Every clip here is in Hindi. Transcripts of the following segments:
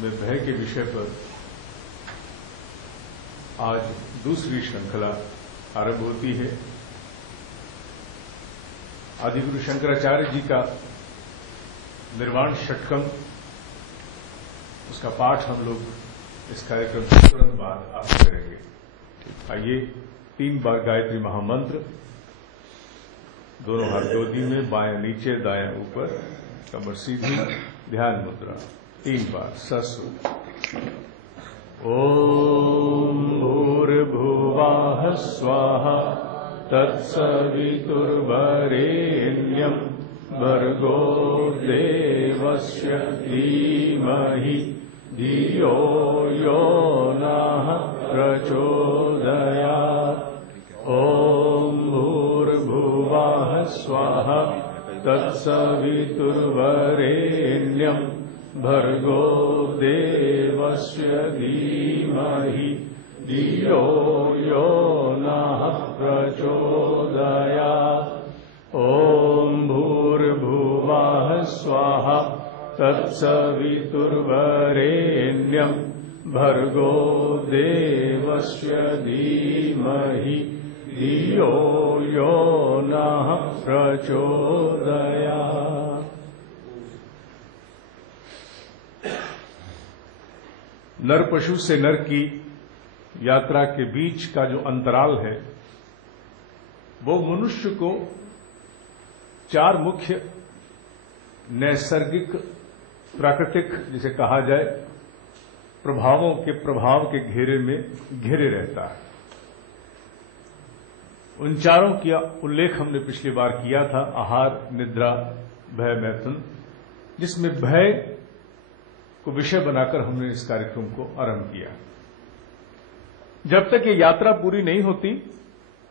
में भय के विषय पर आज दूसरी श्रृंखला आरंभ होती है। आदिगुरु शंकराचार्य जी का निर्वाण षटकम, उसका पाठ हम लोग इस कार्यक्रम के तुरंत बाद आप करेंगे। आइए 3 बार गायत्री महामंत्र, दोनों हाथ गोदी में, बाएं नीचे दाएं ऊपर, कमर सीधी, ध्यान मुद्रा 3 बार ससुर। ओम भूर्भुवः स्वाहा तत्सवितुर्वरेण्यं भर्गो देवस्य धीमहि धियो यो नः प्रचोदयात्। ओम भूर्भुवः स्वाहा तत्सवितुर्वरेण्यं भर्गो देवस्य धीमहि धियो यो नः प्रचोदयात्। ओम भूर्भुवः स्वाहा तत्सवितुर्वरेण्यं भर्गो देवस्य धीमहि धियो यो नः प्रचोदयात्। नर पशु से नर की यात्रा के बीच का जो अंतराल है, वो मनुष्य को 4 मुख्य नैसर्गिक प्राकृतिक जिसे कहा जाए प्रभावों के प्रभाव के घेरे में घिरे रहता है। उन 4 का उल्लेख हमने पिछली बार किया था, आहार, निद्रा, भय, मैथुन, जिसमें भय को विषय बनाकर हमने इस कार्यक्रम को आरंभ किया। जब तक ये यात्रा पूरी नहीं होती,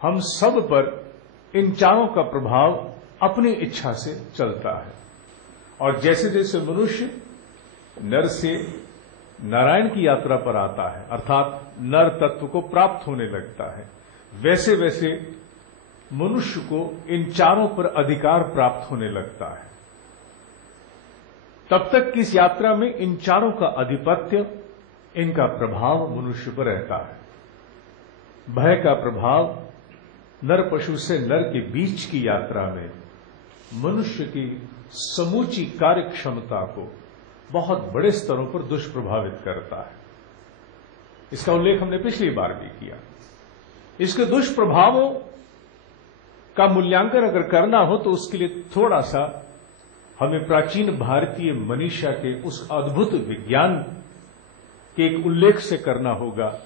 हम सब पर इन 4 का प्रभाव अपनी इच्छा से चलता है। और जैसे जैसे मनुष्य नर से नारायण की यात्रा पर आता है, अर्थात नर तत्व को प्राप्त होने लगता है, वैसे वैसे मनुष्य को इन 4 पर अधिकार प्राप्त होने लगता है। तब तक की इस यात्रा में इन 4 का आधिपत्य, इनका प्रभाव मनुष्य पर रहता है। भय का प्रभाव नर पशु से नर के बीच की यात्रा में मनुष्य की समूची कार्य क्षमता को बहुत बड़े स्तरों पर दुष्प्रभावित करता है। इसका उल्लेख हमने पिछली बार भी किया। इसके दुष्प्रभावों का मूल्यांकन अगर करना हो तो उसके लिए थोड़ा सा हमें प्राचीन भारतीय मनीषा के उस अद्भुत विज्ञान के एक उल्लेख से करना होगा,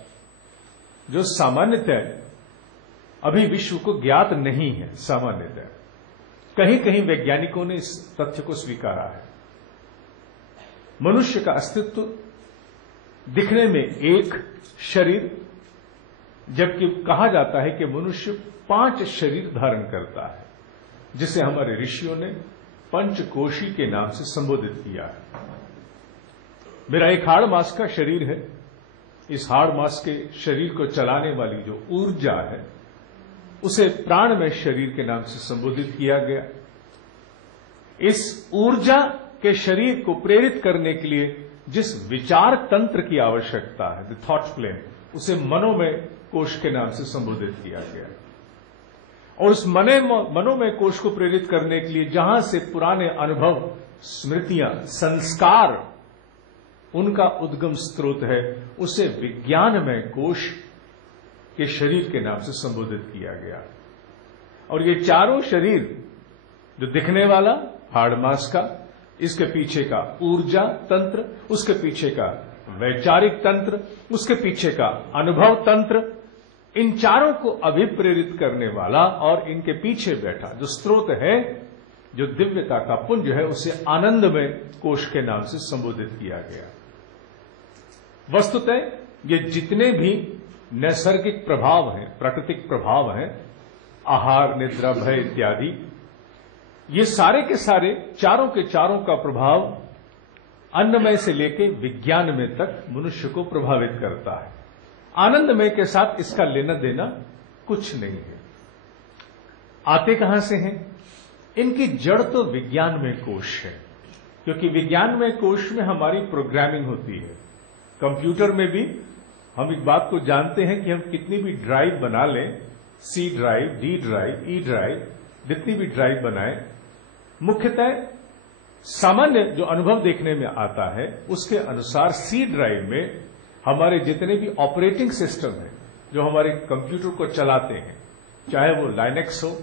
जो सामान्यतः अभी विश्व को ज्ञात नहीं है। सामान्यतः कहीं कहीं वैज्ञानिकों ने इस तथ्य को स्वीकारा है। मनुष्य का अस्तित्व दिखने में एक शरीर, जबकि कहा जाता है कि मनुष्य 5 शरीर धारण करता है, जिसे हमारे ऋषियों ने पंचकोशी के नाम से संबोधित किया है। मेरा एक हाड़ मास का शरीर है। इस हाड़ मास के शरीर को चलाने वाली जो ऊर्जा है, उसे प्राणमय शरीर के नाम से संबोधित किया गया। इस ऊर्जा के शरीर को प्रेरित करने के लिए जिस विचार तंत्र की आवश्यकता है, द थॉट प्लेन, उसे मनोमय कोश के नाम से संबोधित किया गया। और उस मनोमय कोश को प्रेरित करने के लिए जहां से पुराने अनुभव, स्मृतियां, संस्कार, उनका उद्गम स्रोत है, उसे विज्ञानमय कोश के शरीर के नाम से संबोधित किया गया। और ये 4 शरीर, जो दिखने वाला हाड़ मास का, इसके पीछे का ऊर्जा तंत्र, उसके पीछे का वैचारिक तंत्र, उसके पीछे का अनुभव तंत्र, इन 4 को अभिप्रेरित करने वाला और इनके पीछे बैठा जो स्रोत है, जो दिव्यता का पुंज है, उसे आनंदमय कोश के नाम से संबोधित किया गया। वस्तुतः ये जितने भी नैसर्गिक प्रभाव हैं, प्राकृतिक प्रभाव हैं, आहार, निद्रा, भय इत्यादि, ये सारे के सारे 4 के 4 का प्रभाव अन्नमय से लेकर विज्ञानमय तक मनुष्य को प्रभावित करता है। आनंदमय के साथ इसका लेना देना कुछ नहीं है। आते कहां से हैं? इनकी जड़ तो विज्ञान में कोश है क्योंकि विज्ञानमय कोश में हमारी प्रोग्रामिंग होती है। कंप्यूटर में भी हम एक बात को जानते हैं कि हम कितनी भी ड्राइव बना लें, C drive, D drive, E drive, जितनी भी ड्राइव बनाए, मुख्यतः सामान्य जो अनुभव देखने में आता है उसके अनुसार सी ड्राइव में हमारे जितने भी ऑपरेटिंग सिस्टम हैं जो हमारे कंप्यूटर को चलाते हैं, चाहे वो लाइनेक्स हो,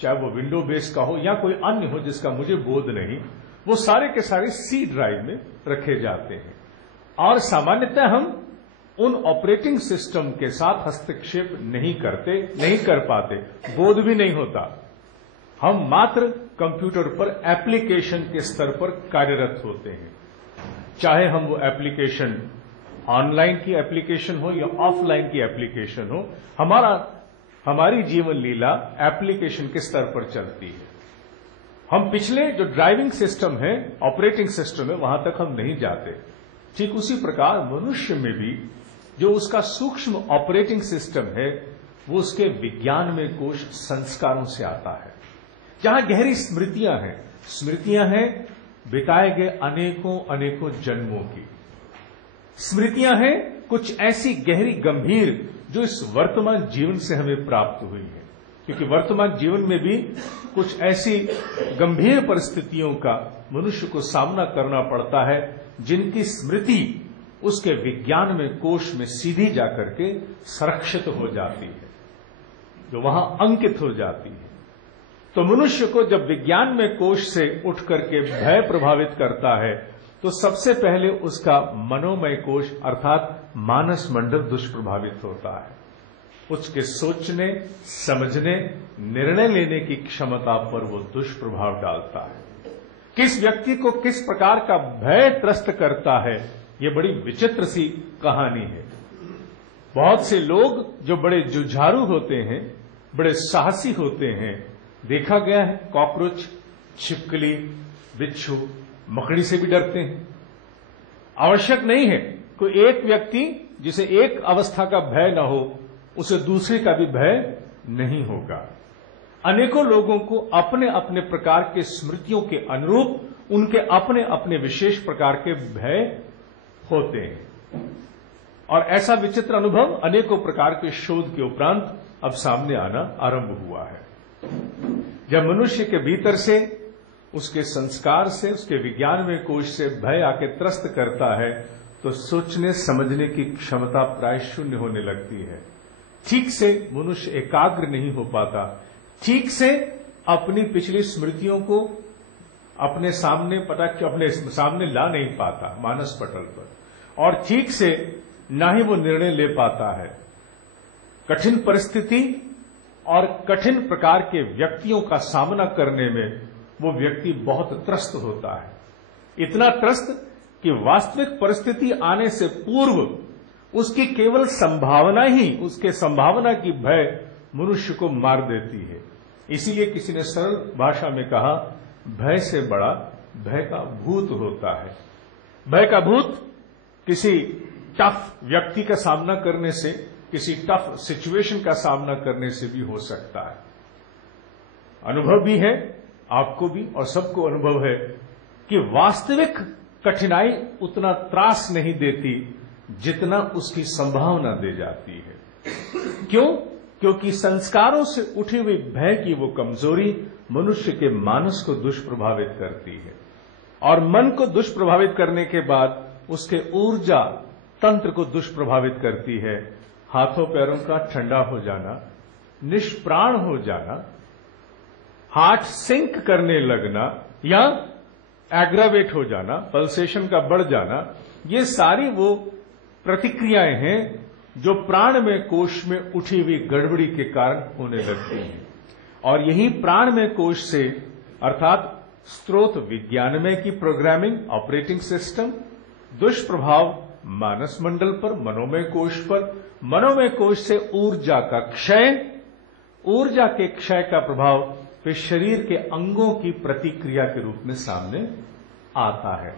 चाहे वो विंडो बेस का हो या कोई अन्य हो जिसका मुझे बोध नहीं, वो सारे के सारे सी ड्राइव में रखे जाते हैं। और सामान्यतः हम उन ऑपरेटिंग सिस्टम के साथ हस्तक्षेप नहीं कर पाते, बोध भी नहीं होता। हम मात्र कंप्यूटर पर एप्लीकेशन के स्तर पर कार्यरत होते हैं, चाहे हम वो एप्लीकेशन ऑनलाइन की एप्लीकेशन हो या ऑफलाइन की एप्लीकेशन हो, हमारी जीवन लीला एप्लीकेशन के स्तर पर चलती है। हम पिछले जो ड्राइविंग सिस्टम है, ऑपरेटिंग सिस्टम है, वहां तक हम नहीं जाते। ठीक उसी प्रकार मनुष्य में भी जो उसका सूक्ष्म ऑपरेटिंग सिस्टम है वो उसके विज्ञानमय कोश संस्कारों से आता है, जहां गहरी स्मृतियां हैं बिताए गए अनेकों जन्मों की। स्मृतियां हैं कुछ ऐसी गहरी गंभीर जो इस वर्तमान जीवन से हमें प्राप्त हुई है, क्योंकि वर्तमान जीवन में भी कुछ ऐसी गंभीर परिस्थितियों का मनुष्य को सामना करना पड़ता है जिनकी स्मृति उसके विज्ञान में कोश में सीधी जाकर के संरक्षित हो जाती है, जो वहां अंकित हो जाती है। तो मनुष्य को जब विज्ञान में कोश से उठ करके भय प्रभावित करता है तो सबसे पहले उसका मनोमय कोश अर्थात मानस मंडल दुष्प्रभावित होता है। उसके सोचने, समझने, निर्णय लेने की क्षमता पर वो दुष्प्रभाव डालता है। किस व्यक्ति को किस प्रकार का भय त्रस्त करता है, ये बड़ी विचित्र सी कहानी है। बहुत से लोग जो बड़े जुझारू होते हैं, बड़े साहसी होते हैं, देखा गया है कॉकरोच, छिपकली, बिच्छू, मकड़ी से भी डरते हैं। आवश्यक नहीं है कोई एक व्यक्ति जिसे एक अवस्था का भय न हो उसे दूसरे का भी भय नहीं होगा। अनेकों लोगों को अपने अपने प्रकार के स्मृतियों के अनुरूप उनके अपने अपने विशेष प्रकार के भय होते हैं, और ऐसा विचित्र अनुभव अनेकों प्रकार के शोध के उपरांत अब सामने आना आरंभ हुआ है। जब मनुष्य के भीतर से, उसके संस्कार से, उसके विज्ञान में कोश से भय आके त्रस्त करता है तो सोचने समझने की क्षमता प्राय शून्य होने लगती है। ठीक से मनुष्य एकाग्र नहीं हो पाता, ठीक से अपनी पिछली स्मृतियों को अपने सामने ला नहीं पाता मानस पटल पर, और ठीक से ना ही वो निर्णय ले पाता है। कठिन परिस्थिति और कठिन प्रकार के व्यक्तियों का सामना करने में वो व्यक्ति बहुत त्रस्त होता है, इतना त्रस्त कि वास्तविक परिस्थिति आने से पूर्व उसकी केवल संभावना ही, उसके संभावना की भय मनुष्य को मार देती है। इसीलिए किसी ने सरल भाषा में कहा, भय से बड़ा भय का भूत होता है। भय का भूत किसी टफ व्यक्ति का सामना करने से, किसी टफ सिचुएशन का सामना करने से भी हो सकता है। अनुभव भी है, आपको भी और सबको अनुभव है कि वास्तविक कठिनाई उतना त्रास नहीं देती जितना उसकी संभावना दे जाती है। क्यों? क्योंकि संस्कारों से उठी हुई भय की वो कमजोरी मनुष्य के मानस को दुष्प्रभावित करती है, और मन को दुष्प्रभावित करने के बाद उसके ऊर्जा तंत्र को दुष्प्रभावित करती है। हाथों पैरों का ठंडा हो जाना, निष्प्राण हो जाना, हार्ट सिंक करने लगना या एग्रावेट हो जाना, पल्सेशन का बढ़ जाना, ये सारी वो प्रतिक्रियाएं हैं जो प्राणमय कोश में उठी हुई गड़बड़ी के कारण होने लगती हैं। और यही प्राणमय कोश से अर्थात स्रोत विज्ञानमय की प्रोग्रामिंग, ऑपरेटिंग सिस्टम, दुष्प्रभाव मानस मंडल पर, मनोमय कोश पर, मनोमय कोश से ऊर्जा का क्षय, ऊर्जा के क्षय का प्रभाव फिर शरीर के अंगों की प्रतिक्रिया के रूप में सामने आता है।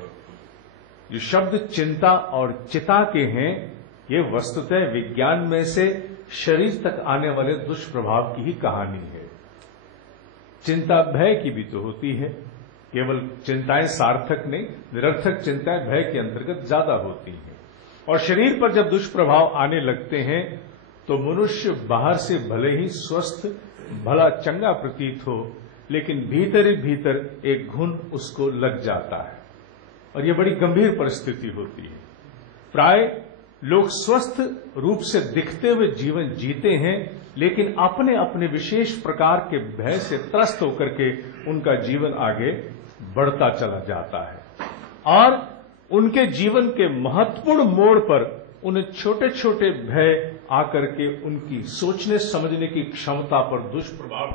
ये शब्द चिंता और चिता के हैं, ये वस्तुतः विज्ञान में से शरीर तक आने वाले दुष्प्रभाव की ही कहानी है। चिंता भय की भी तो होती है, केवल चिंताएं सार्थक नहीं, निरर्थक चिंताएं भय के अंतर्गत ज्यादा होती हैं। और शरीर पर जब दुष्प्रभाव आने लगते हैं तो मनुष्य बाहर से भले ही स्वस्थ भला चंगा प्रतीत हो, लेकिन भीतर ही भीतर एक घुन उसको लग जाता है और यह बड़ी गंभीर परिस्थिति होती है। प्राय लोग स्वस्थ रूप से दिखते हुए जीवन जीते हैं, लेकिन अपने अपने विशेष प्रकार के भय से त्रस्त होकर के उनका जीवन आगे बढ़ता चला जाता है और उनके जीवन के महत्वपूर्ण मोड़ पर उन्हें छोटे छोटे भय आकर के उनकी सोचने समझने की क्षमता पर दुष्प्रभाव